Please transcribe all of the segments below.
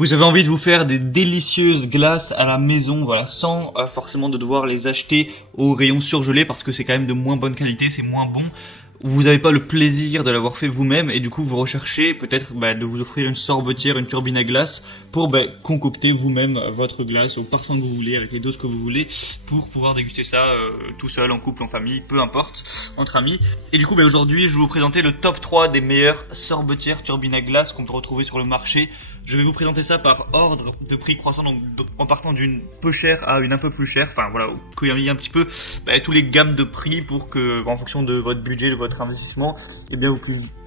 Vous avez envie de vous faire des délicieuses glaces à la maison, voilà, sans forcément de devoir les acheter au rayon surgelé parce que c'est quand même de moins bonne qualité, c'est moins bon. Vous n'avez pas le plaisir de l'avoir fait vous-même et du coup vous recherchez peut-être de vous offrir une sorbetière, une turbine à glace pour concocter vous-même votre glace au parfum que vous voulez, avec les doses que vous voulez, pour pouvoir déguster ça tout seul, en couple, en famille, peu importe, entre amis. Et du coup aujourd'hui je vais vous présenter le top 3 des meilleures sorbetières turbine à glace qu'on peut retrouver sur le marché. Je vais vous présenter ça par ordre de prix croissant, donc en partant d'une peu chère à une un peu plus chère, enfin voilà, qu'il y ait un petit peu tous les gammes de prix pour que, en fonction de votre budget, de votre investissement, eh bien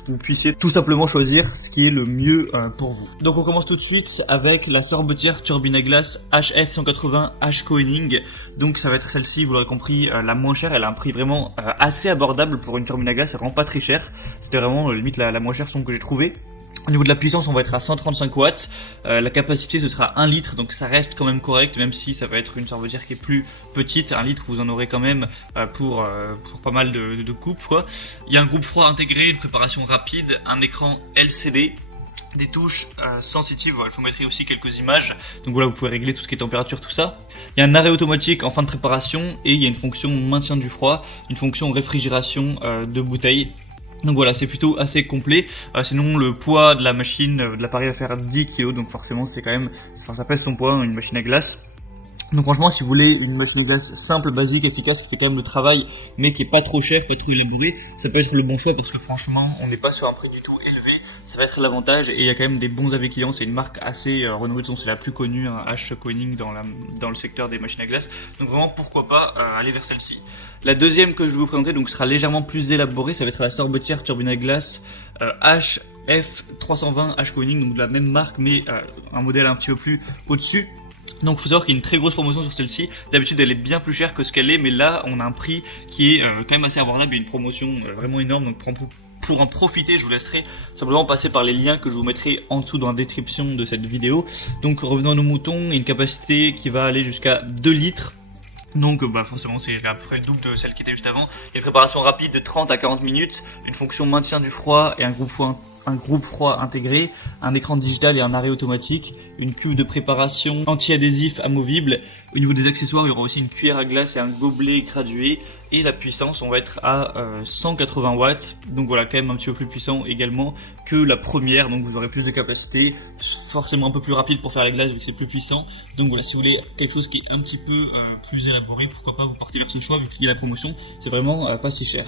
vous puissiez tout simplement choisir ce qui est le mieux pour vous. Donc on commence tout de suite avec la sorbetière turbine à glace HF 180 H Koenig. Donc ça va être celle-ci, vous l'aurez compris, la moins chère. Elle a un prix vraiment assez abordable pour une turbine à glace, c'est vraiment pas très cher. C'était vraiment limite la moins chère que j'ai trouvée. Au niveau de la puissance, on va être à 135 watts. La capacité, ce sera 1 litre, donc ça reste quand même correct, même si ça va être une sorbetière qui est plus petite. 1 litre, vous en aurez quand même pour pas mal de coupes, quoi. Il y a un groupe froid intégré, une préparation rapide, un écran LCD, des touches sensitives. Voilà, je vous mettrai aussi quelques images. Donc voilà, vous pouvez régler tout ce qui est température, tout ça. Il y a un arrêt automatique en fin de préparation et il y a une fonction maintien du froid, une fonction réfrigération de bouteilles. Donc voilà, c'est plutôt assez complet. Sinon, le poids de la machine, de l'appareil va faire 10 kg, donc forcément c'est quand même, ça pèse son poids, une machine à glace. Donc franchement, si vous voulez une machine à glace simple, basique, efficace, qui fait quand même le travail, mais qui est pas trop cher, pas trop élaboré, ça peut être le bon choix parce que franchement, on n'est pas sur un prix du tout élevé. Ça va être l'avantage et il y a quand même des bons avis clients. C'est une marque assez renommée, c'est la plus connue, H Koenig dans le secteur des machines à glace. Donc vraiment, pourquoi pas aller vers celle-ci. La deuxième que je vais vous présenter donc sera légèrement plus élaborée. Ça va être la sorbetière turbine à glace HF 320 H Koenig, donc de la même marque mais un modèle un petit peu plus au-dessus. Donc il faut savoir qu'il y a une très grosse promotion sur celle-ci. D'habitude elle est bien plus chère que ce qu'elle est, mais là on a un prix qui est quand même assez abordable. Il y a une promotion vraiment énorme, donc pour en profiter, je vous laisserai simplement passer par les liens que je vous mettrai en dessous dans la description de cette vidéo. Donc revenons à nos moutons, il y a une capacité qui va aller jusqu'à 2 litres. Donc forcément c'est à peu près le double de celle qui était juste avant. Il y a une préparation rapide de 30 à 40 minutes, une fonction maintien du froid et un groupe froid intégré, un écran digital et un arrêt automatique, une cuve de préparation anti-adhésif amovible. Au niveau des accessoires, il y aura aussi une cuillère à glace et un gobelet gradué. Et la puissance, on va être à 180 watts. Donc voilà, quand même un petit peu plus puissant également que la première. Donc vous aurez plus de capacité, forcément un peu plus rapide pour faire la glace vu que c'est plus puissant. Donc voilà, si vous voulez quelque chose qui est un petit peu plus élaboré, pourquoi pas vous partez vers ce choix vu qu'il y a la promotion. C'est vraiment pas si cher.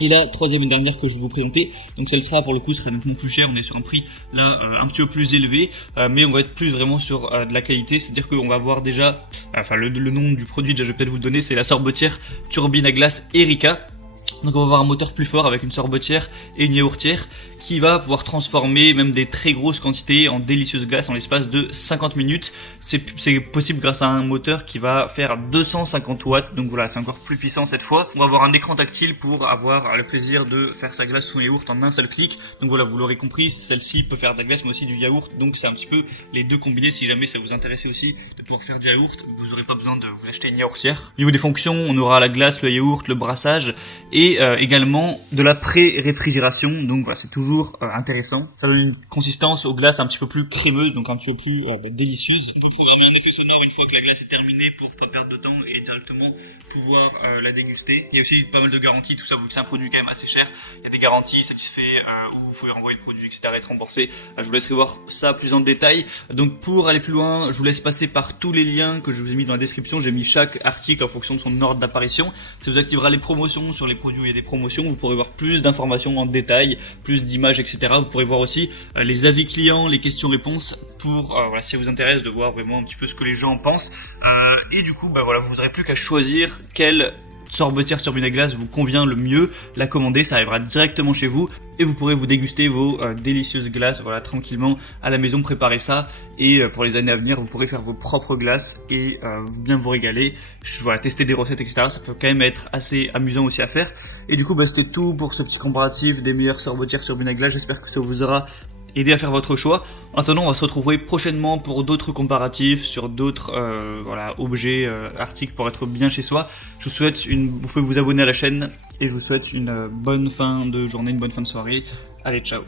Et la troisième et dernière que je vais vous présenter, donc celle sera pour le coup sera nettement plus chère, on est sur un prix là un petit peu plus élevé, mais on va être plus vraiment sur de la qualité, c'est-à-dire qu'on va avoir déjà, le nom du produit déjà je vais peut-être vous le donner, c'est la sorbetière turbine à glace Erika. Donc on va avoir un moteur plus fort avec une sorbetière et une yaourtière qui va pouvoir transformer même des très grosses quantités en délicieuses glaces en l'espace de 50 minutes. C'est possible grâce à un moteur qui va faire 250 watts, donc voilà, c'est encore plus puissant cette fois. On va avoir un écran tactile pour avoir le plaisir de faire sa glace sous yaourt en un seul clic. Donc voilà, vous l'aurez compris, celle-ci peut faire de la glace mais aussi du yaourt, donc c'est un petit peu les deux combinés. Si jamais ça vous intéressait aussi de pouvoir faire du yaourt, vous n'aurez pas besoin de vous acheter une yaourtière. Au niveau des fonctions, on aura la glace, le yaourt, le brassage et également de la pré-réfrigération, donc voilà, c'est toujours intéressant. Ça donne une consistance aux glaces un petit peu plus crémeuse, donc un petit peu plus délicieuse. On peut programmer un effet sonore une fois que la glace est terminée pour pas perdre de temps et directement pouvoir la déguster. Il y a aussi pas mal de garanties, tout ça, vu que c'est un produit quand même assez cher. Il y a des garanties satisfaits où vous pouvez renvoyer le produit, etc. et être remboursé. Je vous laisserai voir ça plus en détail. Donc pour aller plus loin, je vous laisse passer par tous les liens que je vous ai mis dans la description. J'ai mis chaque article en fonction de son ordre d'apparition. Ça vous activera les promotions sur les produits où il y a des promotions. Vous pourrez voir plus d'informations en détail, plus d'images, etc. Vous pourrez voir aussi les avis clients, les questions-réponses pour voilà, si ça vous intéresse de voir vraiment un petit peu ce que les gens en pensent. Et du coup, voilà, vous n'aurez plus qu'à choisir quelle sorbetière turbine à glace vous convient le mieux, la commander, ça arrivera directement chez vous et vous pourrez vous déguster vos délicieuses glaces, voilà, tranquillement à la maison, préparer ça et pour les années à venir vous pourrez faire vos propres glaces et bien vous régaler, voilà, tester des recettes, etc. Ça peut quand même être assez amusant aussi à faire. Et du coup c'était tout pour ce petit comparatif des meilleures sorbetières turbine à glace. J'espère que ça vous aura aider à faire votre choix. En attendant, on va se retrouver prochainement pour d'autres comparatifs sur d'autres objets, articles pour être bien chez soi. Je vous souhaite vous pouvez vous abonner à la chaîne et je vous souhaite une bonne fin de journée, une bonne fin de soirée. Allez, ciao.